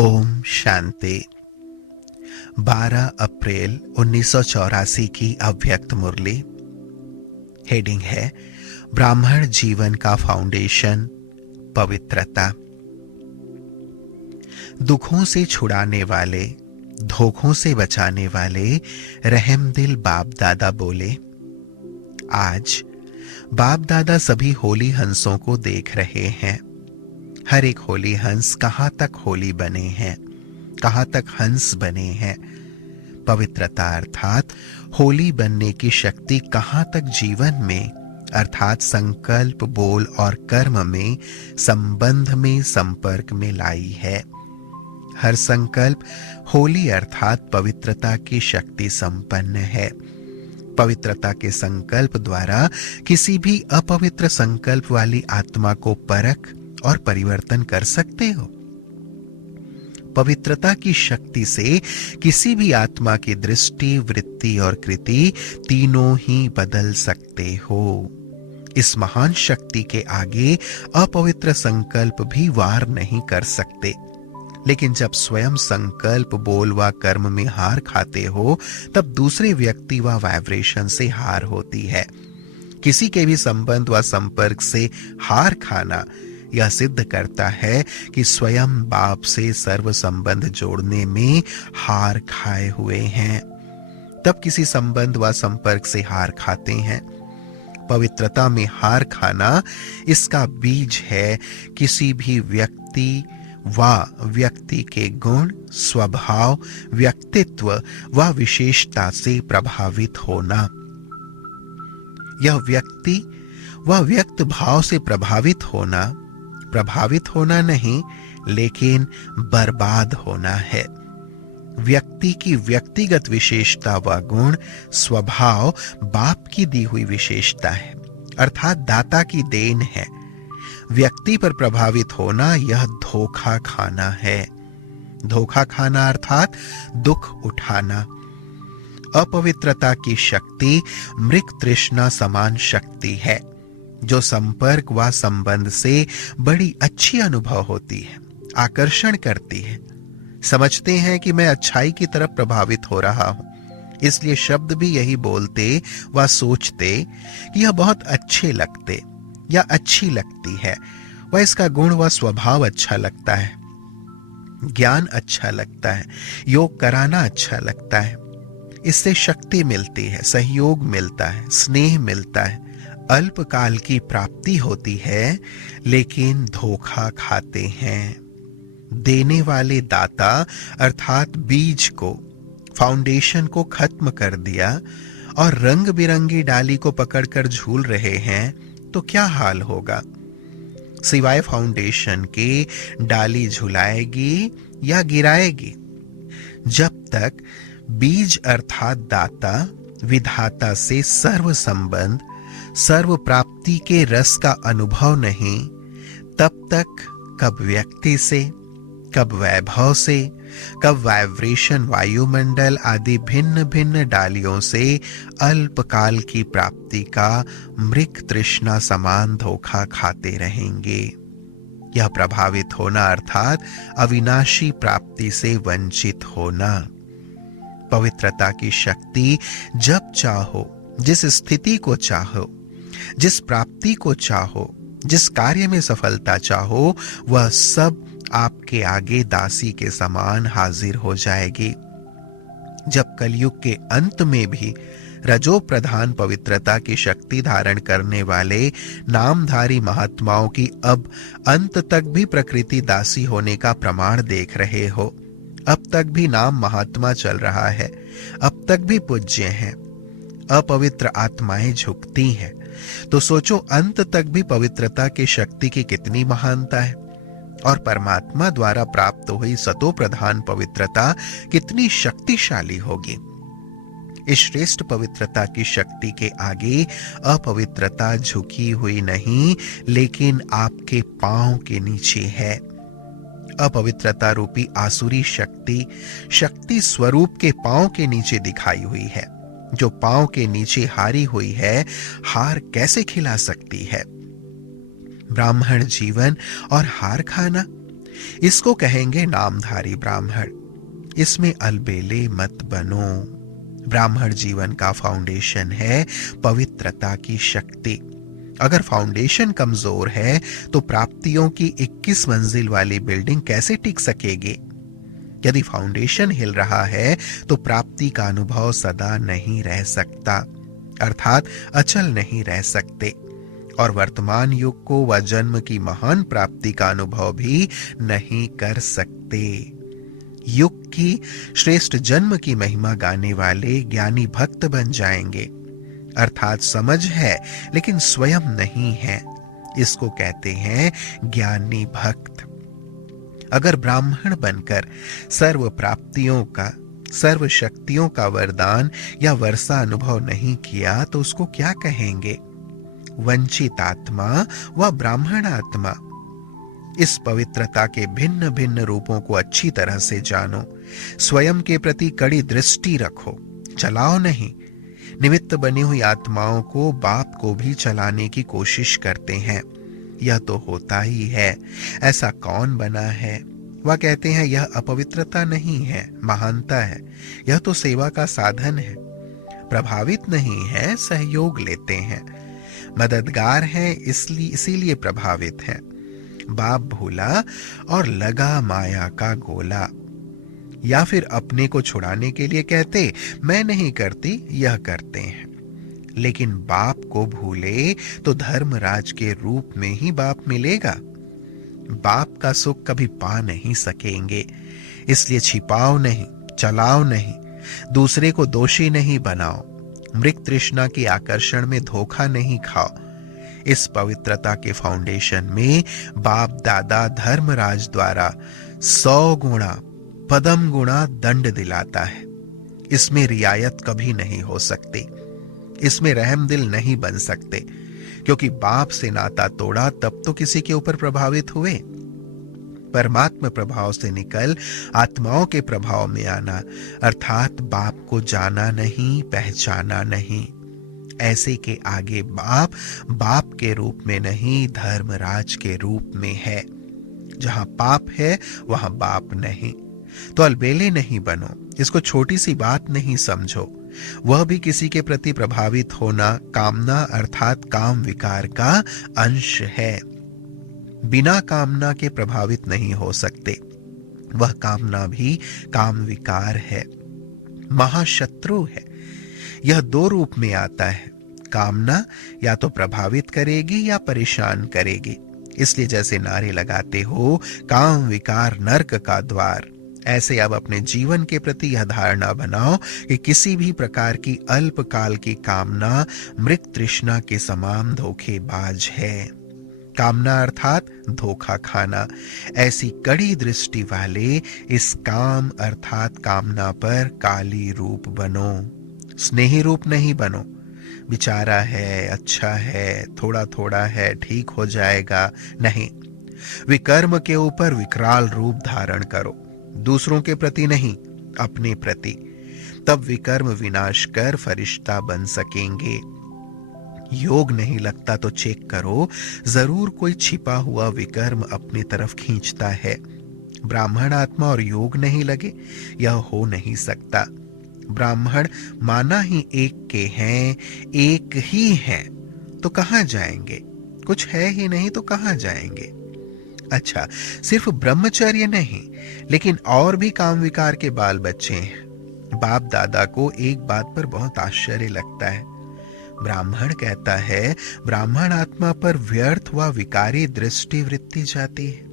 ओम शांति। 12 अप्रैल 1984 की अव्यक्त मुरली। हेडिंग है ब्राह्मण जीवन का फाउंडेशन, पवित्रता। दुखों से छुड़ाने वाले, धोखों से बचाने वाले रहमदिल बाप दादा बोले। आज बाप दादा सभी होली हंसों को देख रहे हैं। हर एक होली हंस कहां तक होली बने हैं, कहां तक हंस बने हैं। पवित्रता अर्थात होली बनने की शक्ति कहां तक जीवन में अर्थात संकल्प, बोल और कर्म में, संबंध में, संपर्क में लाई है। हर संकल्प होली अर्थात पवित्रता की शक्ति संपन्न है। पवित्रता के संकल्प द्वारा किसी भी अपवित्र संकल्प वाली आत्मा को परख और परिवर्तन कर सकते हो। पवित्रता की शक्ति से किसी भी आत्मा की दृष्टि, वृत्ति और कृति तीनों ही बदल सकते हो। इस महान शक्ति के आगे अपवित्र संकल्प भी वार नहीं कर सकते। लेकिन जब स्वयं संकल्प, बोल व कर्म में हार खाते हो, तब दूसरे व्यक्ति व वाइब्रेशन से हार होती है। किसी के भी संबंध व संपर्क से हार खाना यह सिद्ध करता है कि स्वयं बाप से सर्व संबंध जोड़ने में हार खाए हुए हैं। तब किसी संबंध व संपर्क से हार खाते हैं। पवित्रता में हार खाना इसका बीज है। किसी भी व्यक्ति के गुण, स्वभाव, व्यक्तित्व व विशेषता से प्रभावित होना। यह व्यक्ति व व्यक्त भाव से प्रभावित होना नहीं, लेकिन बर्बाद होना है। व्यक्ति की व्यक्तिगत विशेषता व गुण, स्वभाव बाप की दी हुई विशेषता है, अर्थात दाता की देन है। व्यक्ति पर प्रभावित होना यह धोखा खाना है। धोखा खाना अर्थात दुख उठाना। अपवित्रता की शक्ति मृग तृष्णा समान शक्ति है, जो संपर्क व संबंध से बड़ी अच्छी अनुभव होती है, आकर्षण करती है। समझते हैं कि मैं अच्छाई की तरफ प्रभावित हो रहा हूं, इसलिए शब्द भी यही बोलते व सोचते कि यह बहुत अच्छे लगते या अच्छी लगती है, व इसका गुण व स्वभाव अच्छा लगता है, ज्ञान अच्छा लगता है, योग कराना अच्छा लगता है। इससे शक्ति मिलती है, सहयोग मिलता है, स्नेह मिलता है, अल्पकाल की प्राप्ति होती है, लेकिन धोखा खाते हैं। देने वाले दाता अर्थात बीज को, फाउंडेशन को खत्म कर दिया और रंग बिरंगी डाली को पकड़कर झूल रहे हैं, तो क्या हाल होगा? सिवाय फाउंडेशन के डाली झुलाएगी या गिराएगी। जब तक बीज अर्थात दाता, विधाता से सर्व संबंध, सर्व प्राप्ति के रस का अनुभव नहीं, तब तक कब व्यक्ति से, कब वैभव से, कब वाइब्रेशन, वायुमंडल आदि भिन्न भिन्न डालियों से अल्पकाल की प्राप्ति का मृग तृष्णा समान धोखा खाते रहेंगे। यह प्रभावित होना अर्थात अविनाशी प्राप्ति से वंचित होना। पवित्रता की शक्ति जब चाहो, जिस स्थिति को चाहो, जिस प्राप्ति को चाहो, जिस कार्य में सफलता चाहो, वह सब आपके आगे दासी के समान हाजिर हो जाएगी। जब कलयुग के अंत में भी रजो प्रधान पवित्रता की शक्ति धारण करने वाले नामधारी महात्माओं की अब अंत तक भी प्रकृति दासी होने का प्रमाण देख रहे हो, अब तक भी नाम महात्मा चल रहा है, अब तक भी पूज्य हैं, अपवित्र आत्माएं झुकती हैं, तो सोचो अंत तक भी पवित्रता की शक्ति की कितनी महानता है, और परमात्मा द्वारा प्राप्त हुई सतो प्रधान पवित्रता कितनी शक्तिशाली होगी। इस श्रेष्ठ पवित्रता की शक्ति के आगे अपवित्रता झुकी हुई नहीं, लेकिन आपके पांव के नीचे है। अपवित्रता रूपी आसुरी शक्ति स्वरूप के पांव के नीचे दिखाई हुई है। जो पांव के नीचे हारी हुई है, हार कैसे खिला सकती है? ब्राह्मण जीवन और हार खाना, इसको कहेंगे नामधारी ब्राह्मण। इसमें अलबेले मत बनो। ब्राह्मण जीवन का फाउंडेशन है पवित्रता की शक्ति। अगर फाउंडेशन कमजोर है तो प्राप्तियों की 21 मंजिल वाली बिल्डिंग कैसे टिक सकेगी? यदि फाउंडेशन हिल रहा है तो प्राप्ति का अनुभव सदा नहीं रह सकता, अर्थात अचल नहीं रह सकते, और वर्तमान युग को व जन्म की महान प्राप्ति का अनुभव भी नहीं कर सकते। युग की श्रेष्ठ जन्म की महिमा गाने वाले ज्ञानी भक्त बन जाएंगे, अर्थात समझ है लेकिन स्वयं नहीं है। इसको कहते हैं ज्ञानी भक्त। अगर ब्राह्मण बनकर सर्व प्राप्तियों का, सर्व शक्तियों का वरदान या वर्षा अनुभव नहीं किया तो उसको क्या कहेंगे? वंचित आत्मा व ब्राह्मण आत्मा। इस पवित्रता के भिन्न भिन्न रूपों को अच्छी तरह से जानो। स्वयं के प्रति कड़ी दृष्टि रखो, चलाओ नहीं। निमित्त बनी हुई आत्माओं को बाप को भी चलाने की कोशिश करते हैं। यह तो होता ही है। ऐसा कौन बना है? वह कहते हैं यह अपवित्रता नहीं है, महानता है। यह तो सेवा का साधन है। प्रभावित नहीं है, सहयोग लेते हैं। मददगार है, इसीलिए प्रभावित है। बाप भूला और लगा माया का गोला। या फिर अपने को छुड़ाने के लिए कहते मैं नहीं करती, यह करते हैं। लेकिन बाप को भूले तो धर्मराज के रूप में ही बाप मिलेगा। बाप का सुख कभी पा नहीं सकेंगे। इसलिए छिपाओ नहीं, चलाओ नहीं, दूसरे को दोषी नहीं बनाओ, मृग तृष्णा की आकर्षण में धोखा नहीं खाओ। इस पवित्रता के फाउंडेशन में बाप दादा धर्मराज द्वारा 100 गुणा पदम गुणा दंड दिलाता है। इसमें रियायत कभी नहीं हो सकती। इसमें रहम दिल नहीं बन सकते, क्योंकि बाप से नाता तोड़ा तब तो किसी के ऊपर प्रभावित हुए। परमात्मा प्रभाव से निकल आत्माओं के प्रभाव में आना, अर्थात बाप को जाना नहीं, पहचाना नहीं। ऐसे के आगे बाप बाप के रूप में नहीं, धर्मराज के रूप में है। जहां पाप है वहां बाप नहीं। तो अलबेले नहीं बनो, इसको छोटी सी बात नहीं समझो। वह भी किसी के प्रति प्रभावित होना कामना अर्थात काम विकार का अंश है। बिना कामना के प्रभावित नहीं हो सकते। वह कामना भी काम विकार है, महाशत्रु है। यह 2 रूप में आता है। कामना या तो प्रभावित करेगी या परेशान करेगी। इसलिए जैसे नारे लगाते हो काम विकार नरक का द्वार, ऐसे अब अपने जीवन के प्रति यह धारणा बनाओ कि किसी भी प्रकार की अल्पकाल की कामना मृग तृष्णा के समान धोखेबाज है। कामना अर्थात धोखा खाना। ऐसी कड़ी दृष्टि वाले इस काम अर्थात कामना पर काली रूप बनो, स्नेही रूप नहीं बनो। बेचारा है, अच्छा है, थोड़ा थोड़ा है, ठीक हो जाएगा, नहीं। विकर्म के ऊपर विकराल रूप धारण करो, दूसरों के प्रति नहीं, अपने प्रति। तब विकर्म विनाश कर फरिश्ता बन सकेंगे। योग नहीं लगता तो चेक करो, जरूर कोई छिपा हुआ विकर्म अपनी तरफ खींचता है। ब्राह्मण आत्मा और योग नहीं लगे, यह हो नहीं सकता। ब्राह्मण माना ही एक के हैं, एक ही हैं, तो कहां जाएंगे? कुछ है ही नहीं तो कहां जाएंगे? अच्छा, सिर्फ ब्रह्मचर्य नहीं, लेकिन और भी काम विकार के बाल बच्चे हैं। बाप दादा को एक बात पर बहुत आश्चर्य लगता है। ब्राह्मण कहता है ब्राह्मण आत्मा पर व्यर्थ व विकारी दृष्टि वृत्ति जाती है।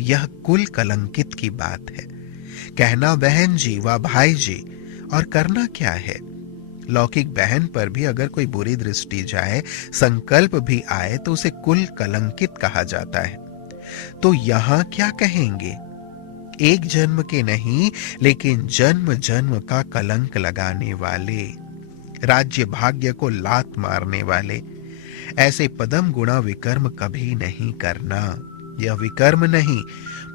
यह कुल कलंकित की बात है। कहना बहन जी व भाई जी, और करना क्या है? लौकिक बहन पर भी अगर कोई बुरी दृष्टि जाए, संकल्प भी आए, तो उसे कुल कलंकित कहा जाता है। तो यहां क्या कहेंगे? एक जन्म के नहीं, लेकिन जन्म जन्म का कलंक लगाने वाले, राज्य भाग्य को लात मारने वाले। ऐसे पदम गुणा विकर्म कभी नहीं करना। यह विकर्म नहीं,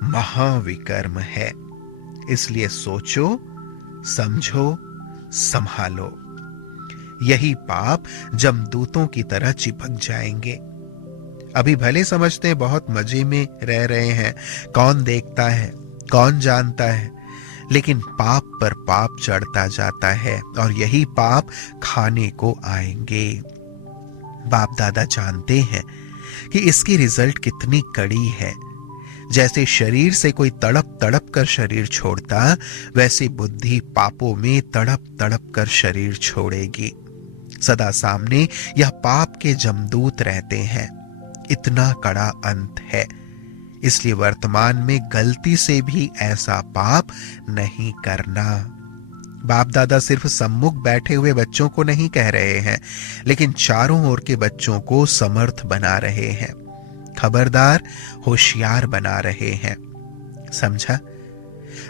महाविकर्म है। इसलिए सोचो, समझो, संभालो। यही पाप जमदूतों की तरह चिपक जाएंगे। अभी भले समझते हैं बहुत मजे में रह रहे हैं, कौन देखता है, कौन जानता है, लेकिन पाप पर पाप चढ़ता जाता है और यही पाप खाने को आएंगे। बाप दादा जानते हैं कि इसकी रिजल्ट कितनी कड़ी है। जैसे शरीर से कोई तड़प तड़प कर शरीर छोड़ता, वैसे बुद्धि पापों में तड़प तड़प कर शरीर छोड़ेगी। सदा सामने यह पाप के जमदूत रहते हैं। इतना कड़ा अंत है, इसलिए वर्तमान में गलती से भी ऐसा पाप नहीं करना। बाप दादा सिर्फ सम्मुख बैठे हुए बच्चों को नहीं कह रहे हैं, लेकिन चारों ओर के बच्चों को समर्थ बना रहे हैं, खबरदार, होशियार बना रहे हैं। समझा?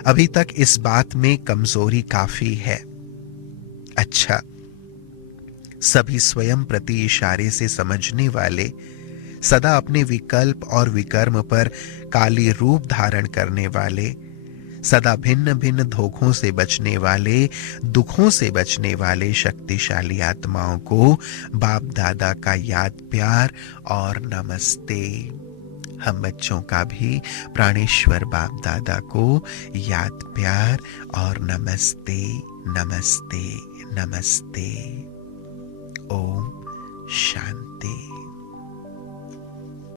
अभी तक इस बात में कमजोरी काफी है। अच्छा, सभी स्वयं प्रति इशारे से समझने वाले, सदा अपने विकल्प और विकर्म पर काली रूप धारण करने वाले, सदा भिन्न भिन्न धोखों से बचने वाले, दुखों से बचने वाले शक्तिशाली आत्माओं को बाप दादा का याद प्यार और नमस्ते। हम बच्चों का भी प्राणेश्वर बाप दादा को याद प्यार और नमस्ते, नमस्ते, नमस्ते। ओम शांति।